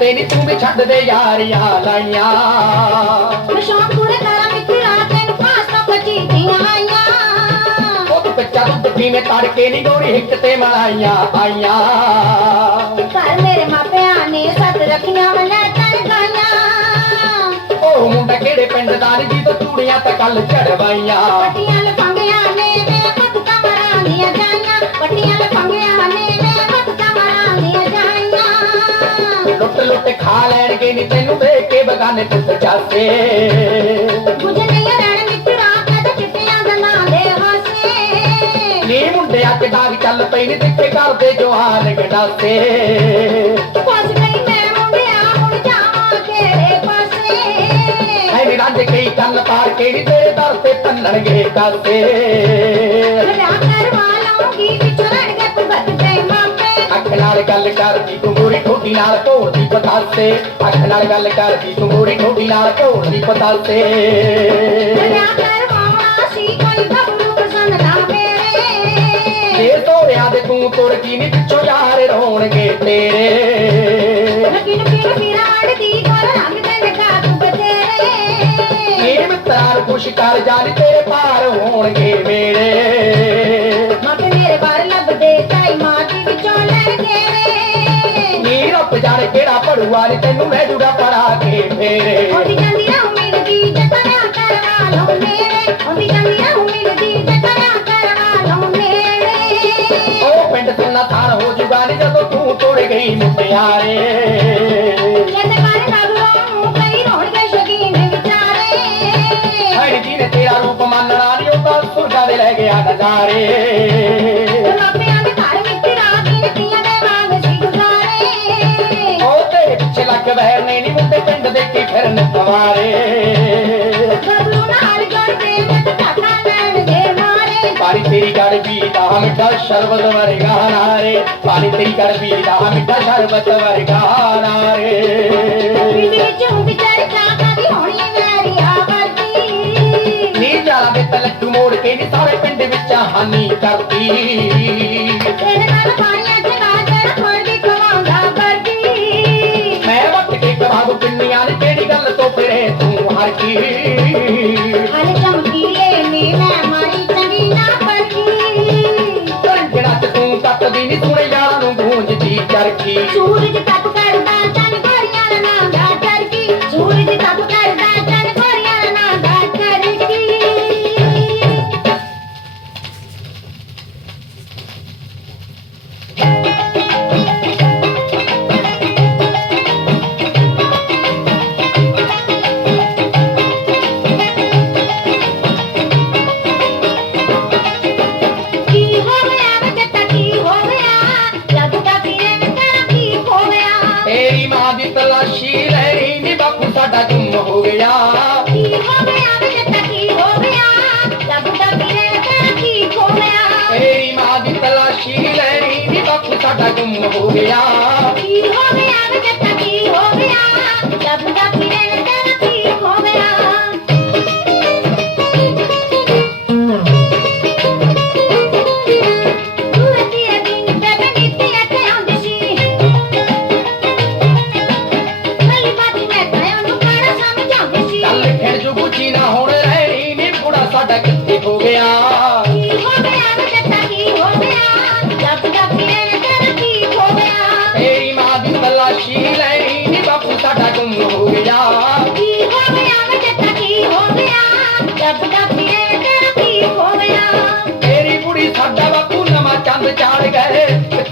ਤੇ ਨਹੀਂ ਤੂੰ ਵੀ ਛੱਡ ਦੇ ਯਾਰੀਆਂ ਲਾਈਆਂ। ਸ਼ੌਂਕ ਪੂਰੇ ਕਰਾਂ ਮਿੱਤਰਾ ਤੈਨੂੰ ਪਾਸਾ ਪਚੀਆਂ ਆਈਆਂ। ਉਹ ਤੂੰ ਕੱਚਾ ਦੁੱਧ ਪੀਵੇਂ ਤੜਕੇ ਨਹੀਂ ਗੋਰੀ ਹਿੱਕ ਤੇ ਮਲਾਈਆਂ ਆਈਆਂ ਘਰ ਮੇਰੇ ਮਾਪਿਆਂ ਨੇ ਸੱਤ ਰੱਖੀਆਂ ਮੈਂ ਤਨ ਗਾਈਆਂ। ਉਹ ਮੁੰਡਾ ਕਿਹੜੇ ਪਿੰਡ ਦਾ ਨੀ ਜੀ ਤੋਂ ਚੂੜੀਆਂ ਤੇ ਕੱਲ ਚੜਵਾਈਆਂ। ਪੱਟੀਆਂ ਲਫੰਗਿਆਂ ਖਾ ਲੈਣਗੇ ਨੀ ਤੈਨੂੰ ਦੇਖ ਕੇ ਬਗਾਨੇ ਦੇ ਹਾਸੇ। ਨੀ ਮੁੰਡਿਆਂ ਚ ਦਾਗ ਚੱਲ ਪਈ ਨੀ ਦਿੱਤੇ ਕਰਦੇ ਜਵਾਨ ਗਡਾਸੇ ਫਸ ਗਈ ਮੈਂ ਮੁੰਡਿਆ ਹੁਣ ਜਾਵਾਂ ਕਿਹੜੇ ਪਾਸੇ। ਐ ਨੀ ਰੱਜ ਕਈ ਕੰਨ ਪਾਰ ਕੇ ਨੀ ਤੇਰੇ ਦਰ ਤੇ ਪੰਨਣਗੇ ਕਾਸੇ। ਅੱਖ ਨਾਲ ਗੱਲ ਕਰਦੀ ਤੂੰ ਮੋਰੀ ਠੋਡੀ ਨਾਲ ਢੋਲਦੀ ਪਤਾਸੇ। ਅੱਖ ਨਾਲ ਗੱਲ ਕਰਦੀ ਤੂੰ ਮੋਰੀ ਠੋਡੀ ਨਾਲ ਢੋਲਦੀ ਪਤਾਸੇ। ਜੇ ਤੋਰਿਆਂ ਦੇ ਤੂੰ ਤੁਰ ਗਈ ਨੀ ਪਿੱਛੋਂ ਯਾਰ ਰੋਣਗੇ ਤੇਰੇ। ਨਕੀ ਨਕੀ ਫਿਰਾੜ ਦੀ ਗੋਲ ਰੰਗ ਤੇ ਨਕਾ ਤੂੰ ਬਤੇਰੇ ਇਹ ਮਿੱਤਰਾਂ ਨੂੰ ਖੁਸ਼ ਕਰ ਜਾਣੀ ਤੇਰੇ ਪਾਰ ਹੋਣਗੇ ਨੀ ਤੈਨੂੰ ਮੈਂ ਜੁੜਾ ਪੜਾ ਕੇ ਫੇਰੇ। ਉਹਦੀ ਜਾਂਦੀ ਰਹੂ ਮਿਲਦੀ ਜਤਨਾ ਕਰਵਾ ਲਓ ਮੇਰੇ ਉਹਦੀ ਜਾਂਦੀ ਰਹੂ ਮਿਲਦੀ ਜਤਨਾ ਕਰਵਾ ਲਓ ਮੇਰੇ ਉਹ ਪਿੰਡ ਸੁਣਨਾ ਥਾਰ ਹੋ ਜੂਗਾ ਨੀ ਜਦੋਂ ਤੂੰ ਤੁਰ ਗਈ ਮੁੱਟਿਆਰੇ। ਫਿਰਨ ਕੁਮਾਰੇ ਨਾਲ ਜੋੜਦੇ ਜੱਟ ਢਾਕਾ ਲੈਣ ਮਾਰੇ। ਪਾਣੀ ਤੇਰੀ ਗੜ ਵੀ ਦਾ ਮਿੱਠਾ ਸ਼ਰਬਤ ਵਰਗਾ ਨਾਰੇ ਪਾਣੀ ਤੇਰੀ ਗੜ ਵੀ ਦਾ ਮਿੱਠਾ ਸ਼ਰਬਤ ਵਰਗਾ ਨਾਰੇ ਪਿੰਡ ਵਿੱਚ ਹੁਣ ਨੀ ਜਾਲਾ ਦੇ ਤਲੱਟੂ ਮੋੜ ਕੇ ਨੀ ਸਾਰੇ ਪਿੰਡ ਵਿੱਚ ਹਾਨੀ ਕਰਦੀ ਤੂੰ हो गया। की हो गया जब तक हो गया जब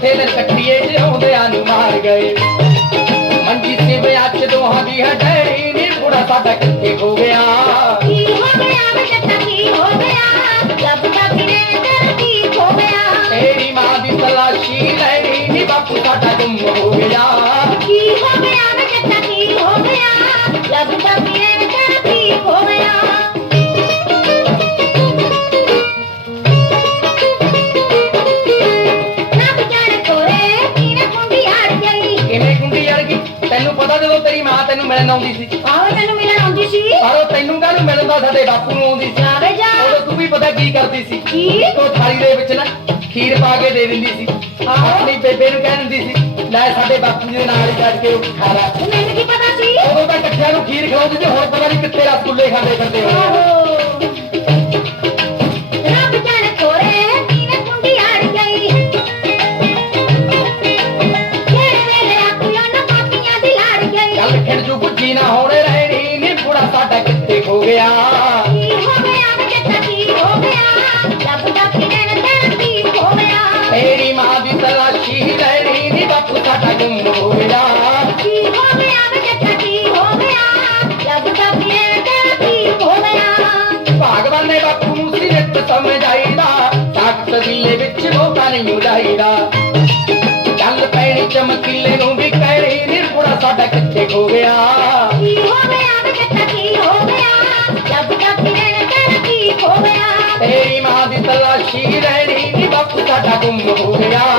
ਕਿੱਥੇ ਨੇ ਕੱਟੀਏ ਜਿਉਂਦਿਆਂ ਨੂੰ ਮਾਰ ਗਏ। ਮੰਜੀ ਤੇ ਵਿਆਹ ਦੋਹਾਂ ਦੀ ਹਟੈਣੀ ਨੀ ਬੁੜਾ ਸਾਡਾ ਕਿੱਥੇ ਹੋ ਗਿਆ? ਕੀ ਹੋ ਗਿਆ ਵੇ ਜੱਟਾ ਕੀ ਹੋ ਗਿਆ? ਦਾ ਪੀਰੇ ਨੇ ਤੇਰਾ ਕੀ ਹੋ ਗਿਆ? ਤੇਰੀ ਮਾਂ ਦੀ ਤਲਾਸ਼ੀ ਲੈਣੀ ਨੀ ਬਾਪੂ ਸਾਡਾ ਗੁੰਮ ਹੋ ਗਿਆ। ਕੀ ਹੋ ਗਿਆ ਵੇ ਜੱਟਾ ਕੀ ਹੋ ਗਿਆ? ਜੱਗ ਦਾ ਪੀਰੇ ਨੇ ਤੈਨੂੰ ਮਿਲਣ ਆਉਂਦੀ ਸੀ। ਆਵੇ ਤੈਨੂੰ ਮਿਲਣ ਆਉਂਦੀ ਸੀ? ਪਰ ਉਹ ਤੈਨੂੰ ਕਾਹਨੂੰ ਮਿਲਦਾ ਸਾਡੇ ਬਾਪੂ ਨੂੰ ਆਉਂਦੀ ਸੀ। ਜਾਵੇ ਜਾ। ਉਦੋਂ ਤੂੰ ਵੀ ਪਤਾ ਕੀ ਕਰਦੀ ਸੀ? ਕੀ? ਇੱਕੋ ਥਾਲੀ ਦੇ ਵਿੱਚ ਨਾ ਖੀਰ ਪਾ ਕੇ ਦੇ ਦਿੰਦੀ ਸੀ। ਆਪਣੀ ਬੇਬੇ ਨੂੰ ਕਹਿ ਦਿੰਦੀ ਸੀ ਲੈ ਸਾਡੇ ਬਾਪੂ ਜੀ ਦੇ ਨਾਲ ਹੀ ਬੈਠ ਕੇ ਖਾ ਲੈ। ਮੈਨੂੰ ਕੀ ਪਤਾ ਸੀ? ਉਦੋਂ ਤਾਂ ਇਕੱਠਿਆਂ ਨੂੰ ਖੀਰ ਖਵਾਉਂਦੇ ਤੇ ਹੁਣ ਪਤਾ ਨਹੀਂ ਕਿੱਥੇ ਰਸਗੁੱਲੇ ਖਾਂਦੇ ਫਿਰਦੇ ਆਹੋ। ਮੋਕਾ ਨਹੀਂ ਉਡਾਈਦਾ ਚੱਲ ਪੈਣੀ ਚਮਕੀਲੇ ਨੂੰ ਵੀ ਕਹਿਣੀ ਨੀ ਬੁੜਾ ਸਾਡਾ ਕਿੱਥੇ ਖੋ ਗਿਆ। ਕੀ ਹੋ ਗਿਆ? ਵੇ ਜੱਟਾ ਕੀ ਹੋ ਗਿਆ? ਲੱਭ ਦਾ ਫਿਰਨ ਤੇਰਾ ਕੀ ਹੋ ਗਿਆ? ਤੇਰੀ ਮਾਂ ਦੀ ਤਲਾਸ਼ੀ ਲੈਣੀ ਨੀ ਬਾਪੂ ਸਾਡਾ ਗੁੰਮ ਹੋ ਗਿਆ।